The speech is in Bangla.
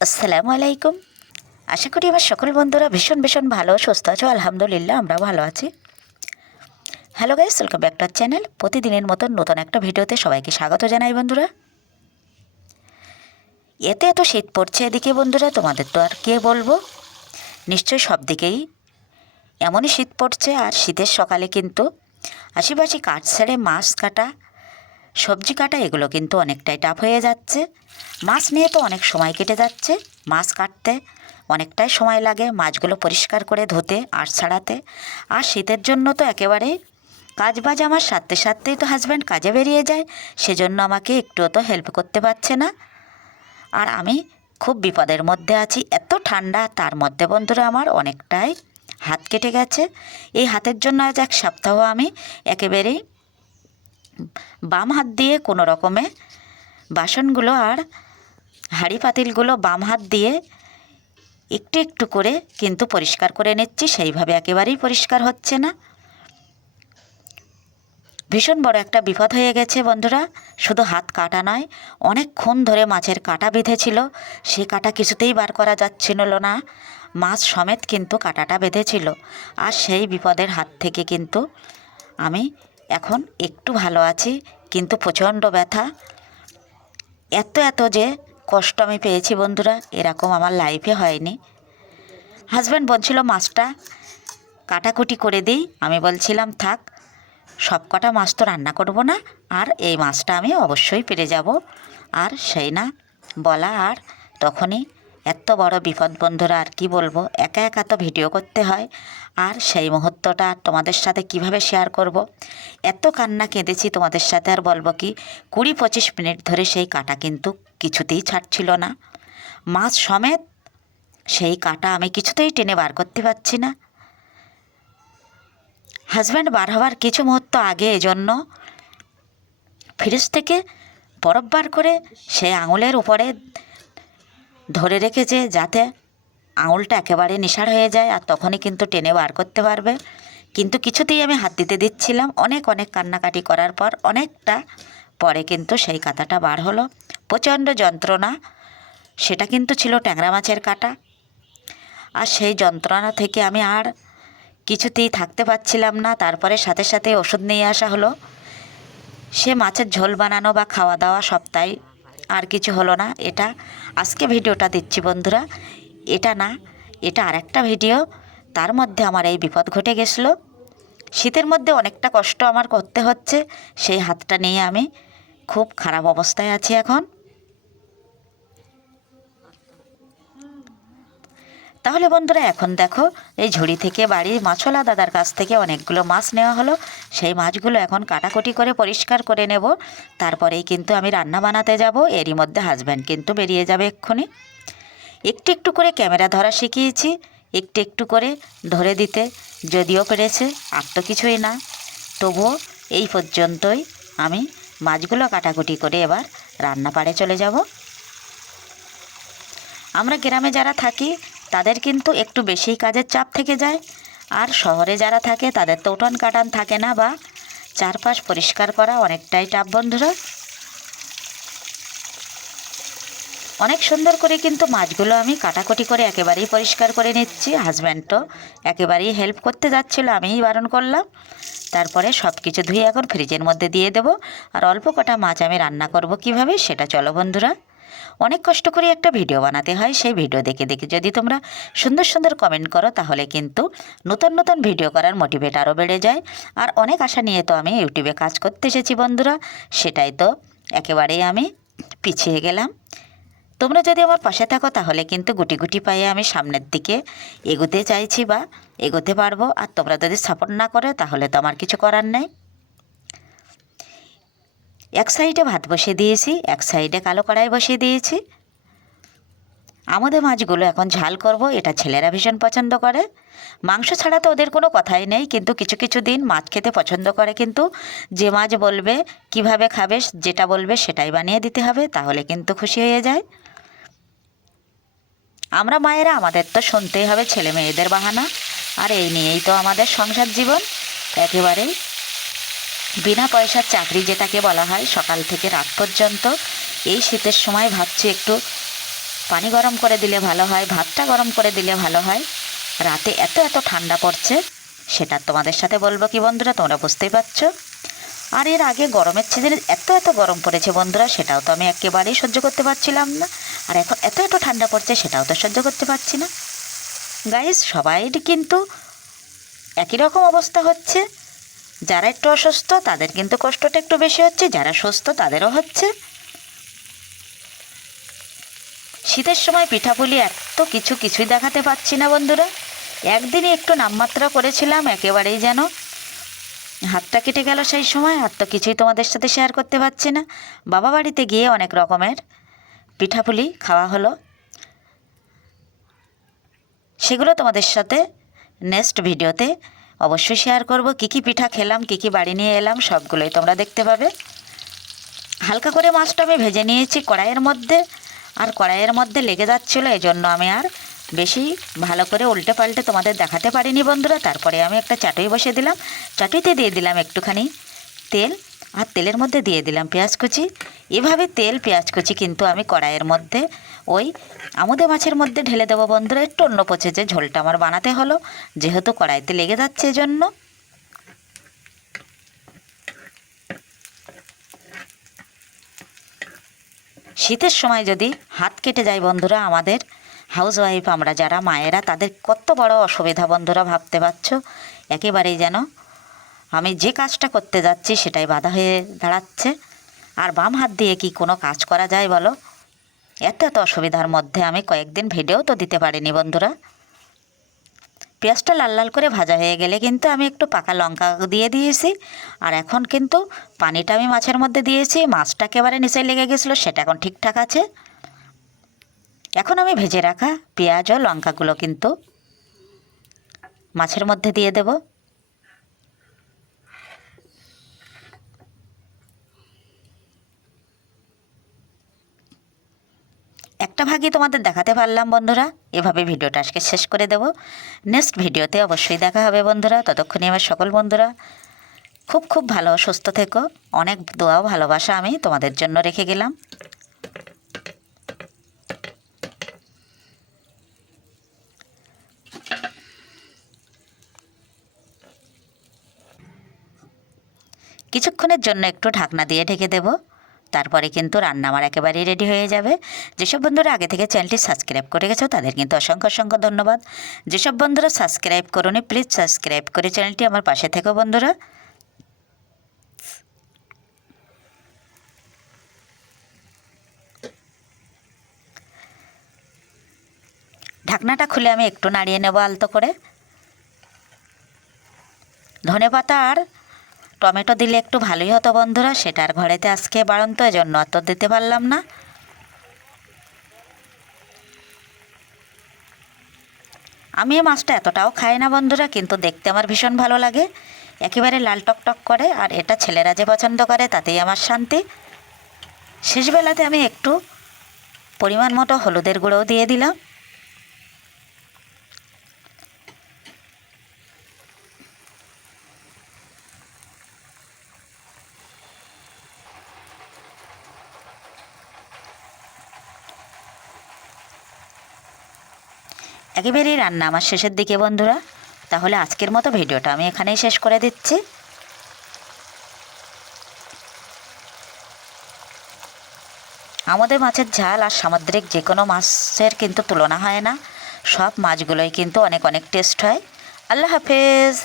আসসালামু আলাইকুম। আশা করি আমার সকল বন্ধুরা ভীষণ ভীষণ ভালো সুস্থ আছো। আলহামদুলিল্লাহ আমরা ভালো আছি। Hello guys, welcome back to our channel. প্রতিদিনের মতন নতুন একটা ভিডিওতে সবাইকে স্বাগত জানাই বন্ধুরা। এত এত শীত পড়ছে এদিকে বন্ধুরা, তোমাদের তো আর কে বলবো, নিশ্চয়ই সব দিকেই এমনই শীত পড়ছে। আর শীতের সকালে কিন্তু আশিপাশি কাঠ ছেড়ে মাছ কাটা, সবজি কাটা এগুলো কিন্তু অনেকটাই টাফ হয়ে যাচ্ছে। মাছ নিয়ে তো অনেক সময় কেটে যাচ্ছে। মাছ কাটতে অনেকটাই সময় লাগে, মাছগুলো পরিষ্কার করে ধুতে আর ছাড়াতে। আর শীতের জন্য তো একেবারেই কাজবাজ আমার সারতে সারতেই তো হাজব্যান্ড কাজে বেরিয়ে যায়, সেজন্য আমাকে একটুও তো হেল্প করতে পারছে না। আর আমি খুব বিপদের মধ্যে আছি। এত ঠান্ডা, তার মধ্যে বন্ধুরা আমার অনেকটাই হাত কেটে গেছে। এই হাতের জন্য আজ এক সপ্তাহ আমি একেবারেই বাম হাত দিয়ে কোনো রকমে বাসনগুলো আর হাঁড়ি পাতিলগুলো বাম হাত দিয়ে একটু একটু করে কিন্তু পরিষ্কার করে নিচ্ছি। সেইভাবে একেবারেই পরিষ্কার হচ্ছে না। ভীষণ বড় একটা বিপদ হয়ে গেছে বন্ধুরা। শুধু হাত কাটা নয়, অনেকক্ষণ ধরে মাছের কাটা বেঁধেছিল, সে কাটা কিছুতেই বার করা যাচ্ছিল না। মাছ সমেত কিন্তু কাটাটা বেঁধেছিল। আর সেই বিপদের হাত থেকে কিন্তু আমি এখন একটু ভালো আছি, কিন্তু প্রচণ্ড ব্যথা। এত এত যে কষ্ট আমি পেয়েছি বন্ধুরা, এরকম আমার লাইফে হয়নি। হাজব্যান্ড বলছিল মাছটা কাটাকুটি করে দিই, আমি বলছিলাম থাক, সব কটা মাছ তো রান্না করব না, আর এই মাছটা আমি অবশ্যই পেরে যাব। আর সেই না বলা, আর তখনই এত বড় বিপদ বন্ধুরা, আর কি বলবো, একা একা তো ভিডিও করতে হয়। আর সেই মুহূর্তটা তোমাদের সাথে কিভাবে শেয়ার করব। এত কান্না কেঁদেছি তোমাদের সাথে, আর বলবো কি, 20-25 মিনিট ধরে সেই কাটা কিন্তু কিছুতেই ছাড়ছিল না। মাছ সমেত সেই কাটা আমি কিছুতেই টেনে বার করতে পারছি না। হাজব্যান্ড বার হওয়ার কিছু মুহূর্ত আগে এজন্য ফ্রিজ থেকে বরফ বার করে সে আঙুলের উপরে ধরে রেখেছে, যাতে আঙুলটা একেবারে নিসাড় হয়ে যায়, আর তখনই কিন্তু টেনে বার করতে পারবে। কিন্তু কিছুতেই আমি হাত দিতে দিচ্ছিলাম। অনেক অনেক কান্নাকাটি করার পর অনেকটা পরে কিন্তু সেই কাঁটাটা বার হলো। প্রচণ্ড যন্ত্রণা। সেটা কিন্তু ছিল ট্যাংরা মাছের কাটা। আর সেই যন্ত্রণা থেকে আমি আর কিছুতেই থাকতে পারছিলাম না। তারপরে সাথে সাথে ওষুধ নিয়ে আসা হলো। সে মাছের ঝোল বানানো বা খাওয়া দাওয়া সপ্তাহে আর কিছু হলো না। এটা আজকে ভিডিওটা দিচ্ছি বন্ধুরা, এটা না, এটা আরেকটা ভিডিও। তার মধ্যে আমার এই বিপদ ঘটে গেছিলো। শীতের মধ্যে অনেকটা কষ্ট আমার করতে হচ্ছে। সেই হাতটা নিয়ে আমি খুব খারাপ অবস্থায় আছি এখন। তাহলে বন্ধুরা এখন দেখো, এই ঝুড়ি থেকে বাড়ির মাছওয়ালা দাদার কাছ থেকে অনেকগুলো মাছ নেওয়া হলো। সেই মাছগুলো এখন কাটাকুটি করে পরিষ্কার করে নেব। তারপরেই কিন্তু আমি রান্না বানাতে যাব। এরই মধ্যে হাজব্যান্ড কিন্তু বেরিয়ে যাবে এক্ষুনি। একটু একটু করে ক্যামেরা ধরা শিখিয়েছি, একটু একটু করে ধরে দিতে যদিও পেরেছে, আর তো কিছুই না। তবুও এই পর্যন্তই। আমি মাছগুলো কাটাকুটি করে এবার রান্নাপাড়ে চলে যাব। আমরা গ্রামে যারা থাকি তাদের কিন্তু একটু বেশি কাজের চাপ থেকে যায়। আর শহরে যারা থাকে তাদের তো উঠান কাটান থাকে না, বা চারপাশ পরিষ্কার করা অনেকটাই টাফ বন্ধুরা। অনেক সুন্দর করে কিন্তু মাছগুলো আমি কাটাকুটি করে একেবারেই পরিষ্কার করে নিচ্ছি। হাজব্যান্ড তো একেবারেই হেল্প করতে যাচ্ছিলো, আমিই বারণ করলাম। তারপরে সব কিছু ধুয়ে এখন ফ্রিজের মধ্যে দিয়ে দেবো। আর অল্প কটা মাছ আমি রান্না করব কিভাবে, সেটা চলো বন্ধুরা। অনেক কষ্ট করে একটা ভিডিও বানাতে হয়, সেই ভিডিও দেখে দেখে যদি তোমরা সুন্দর সুন্দর কমেন্ট করো, তাহলে কিন্তু নতুন নতুন ভিডিও করার মোটিভেট আরও বেড়ে যায়। আর অনেক আশা নিয়ে তো আমি ইউটিউবে কাজ করতে এসেছি বন্ধুরা, সেটাই তো একেবারেই আমি পিছিয়ে গেলাম। তোমরা যদি আমার পাশে থাকো, তাহলে কিন্তু গুটি গুটি পায়ে আমি সামনের দিকে এগোতে চাইছি বা এগোতে পারবো। আর তোমরা যদি সাপোর্ট না করো, তাহলে তো আমার কিছু করার নেই। এক সাইডে ভাত বসিয়ে দিয়েছি, এক সাইডে কালো কড়াই বসিয়ে দিয়েছি। আমাদের মাছগুলো এখন ঝাল করব, এটা ছেলেরা ভীষণ পছন্দ করে। মাংস ছাড়া তো ওদের কোনো কথাই নেই, কিন্তু কিছু কিছু দিন মাছ খেতে পছন্দ করে। কিন্তু যে মাছ বলবে, কিভাবে খাবে, যেটা বলবে সেটাই বানিয়ে দিতে হবে, তাহলে কিন্তু খুশি হয়ে যায়। আমরা মায়েরা, আমাদের তো শুনতেই হবে ছেলে মেয়েদের বাহানা। আর এই নিয়েই তো আমাদের সংসার জীবন। একেবারেই বিনা পয়সার চাকরি যেটাকে বলা হয়, সকাল থেকে রাত পর্যন্ত। এই শীতের সময় ভাবছি একটু পানি গরম করে দিলে ভালো হয়, ভাতটা গরম করে দিলে ভালো হয়। রাতে এত এত ঠান্ডা পড়ছে, সেটা তোমাদের সাথে বলবো কি বন্ধুরা, তোমরা বুঝতেই পারছো। আর এর আগে গরমের সিজনে এত এত গরম পড়েছে বন্ধুরা, সেটাও তো আমি একেবারেই সহ্য করতে পারছিলাম না। আর এখন এত এত ঠান্ডা পড়ছে, সেটাও তো সহ্য করতে পারছি না। গাইস, সবাই কিন্তু একই রকম অবস্থা হচ্ছে। যারা একটু অসুস্থ তাদের কিন্তু কষ্টটা একটু বেশি হচ্ছে, যারা সুস্থ তাদেরও হচ্ছে। শীতের সময় পিঠাপুলি এত কিছুই দেখাতে পাচ্ছি না বন্ধুরা। একদিনই একটু নামমাত্রা করেছিলাম, একেবারেই যেন হাতটা কেটে গেল সেই সময়। আর তো কিছুই তোমাদের সাথে শেয়ার করতে পারছি না। বাবা বাড়িতে গিয়ে অনেক রকমের পিঠাপুলি খাওয়া হলো, সেগুলো তোমাদের সাথে নেক্সট ভিডিওতে অবশ্যই শেয়ার করব। কী পিঠা খেলাম, কী বাড়ি নিয়ে এলাম, সবগুলোই তোমরা দেখতে পাবে। হালকা করে মাছটা আমি ভেজে নিয়েছি কড়াইয়ের মধ্যে, আর কড়াইয়ের মধ্যে লেগে যাচ্ছিলো, এই জন্য আমি আর বেশি ভালো করে উল্টে পাল্টে তোমাদের দেখাতে পারিনি বন্ধুরা। তারপরে আমি একটা চাটুই বসিয়ে দিলাম, চাটুইতে দিয়ে দিলাম একটুখানি তেল, আর তেলের মধ্যে দিয়ে দিলাম পেঁয়াজ কুচি। এভাবে তেল পেঁয়াজ কুচি কিন্তু আমি কড়াইয়ের মধ্যে ওই আমুদে মাছের মধ্যে ঢেলে দেবো বন্ধুরা। একটু অন্য পচে যে ঝোলটা আমার বানাতে হলো, যেহেতু কড়াইতে লেগে যাচ্ছে এজন্য। শীতের সময় যদি হাত কেটে যায় বন্ধুরা, আমাদের হাউসওয়াইফ আমরা যারা মায়েরা, তাদের কত বড় অসুবিধা বন্ধুরা, ভাবতে পারছো। একেবারেই যেন আমি যে কাজটা করতে যাচ্ছি সেটাই বাধা হয়ে দাঁড়াচ্ছে। আর বাম হাত দিয়ে কি কোনো কাজ করা যায় বলো? এত এত অসুবিধার মধ্যে আমি কয়েকদিন ভিডিও তো দিতে পারিনি বন্ধুরা। পেঁয়াজটা লাল লাল করে ভাজা হয়ে গেলে কিন্তু আমি একটু পাকা লঙ্কা দিয়ে দিয়েছি। আর এখন কিন্তু পানিটা আমি মাছের মধ্যে দিয়েছি, মাছটা একেবারে নিচে লেগে গেছিলো, সেটা এখন ঠিকঠাক আছে। এখন আমি ভেজে রাখা পেঁয়াজ ও লঙ্কাগুলো কিন্তু মাছের মধ্যে দিয়ে দেব। একটা ভাগই তোমাদের দেখাতে পারলাম বন্ধুরা। এভাবে ভিডিওটা আজকে শেষ করে দেব। নেক্সট ভিডিওতে অবশ্যই দেখা হবে বন্ধুরা। ততক্ষণে আমার সকল বন্ধুরা খুব ভালো সুস্থ থেকো। অনেক দোয়া ভালোবাসা আমি তোমাদের জন্য রেখে গেলাম। কিছুক্ষণের জন্য একটু ঢাকনা দিয়ে ঢেকে দেব, তারপরে কিন্তু রান্না আমার একেবারেই রেডি হয়ে যাবে। যেসব বন্ধুরা আগে থেকে চ্যানেলটি সাবস্ক্রাইব করে গেছো তাদের কিন্তু অসংখ্য ধন্যবাদ। যেসব বন্ধুরা সাবস্ক্রাইব করোনি, প্লিজ সাবস্ক্রাইব করে চ্যানেলটি আমার পাশে থেকো বন্ধুরা। ঢাকনাটা খুলে আমি একটু নাড়িয়ে নেব আলতো করে। ধনেপাতা আর টমেটো দিলে একটু ভালোই হতো বন্ধুরা, সেটার ঘরেতে আজকে বাড়ন্ত, এজন্য অত দিতে পারলাম না। আমি এই মাছটা এতটাও খাই না বন্ধুরা, কিন্তু দেখতে আমার ভীষণ ভালো লাগে, একেবারে লাল টকটক করে। আর এটা ছেলেরা যে পছন্দ করে তাতেই আমার শান্তি। শেষবেলাতে আমি একটু পরিমাণ মতো হলুদের গুঁড়োও দিয়ে দিলাম। একেবারেই রান্না আমার শেষের দিকে বন্ধুরা। তাহলে আজকের মতো ভিডিওটা আমি এখানেই শেষ করে দিচ্ছি। আমাদের মাছের ঝাল আর সামুদ্রিক যে কোনো মাছের কিন্তু তুলনা হয় না। সব মাছগুলোই কিন্তু অনেক টেস্ট হয়। আল্লাহ হাফেজ।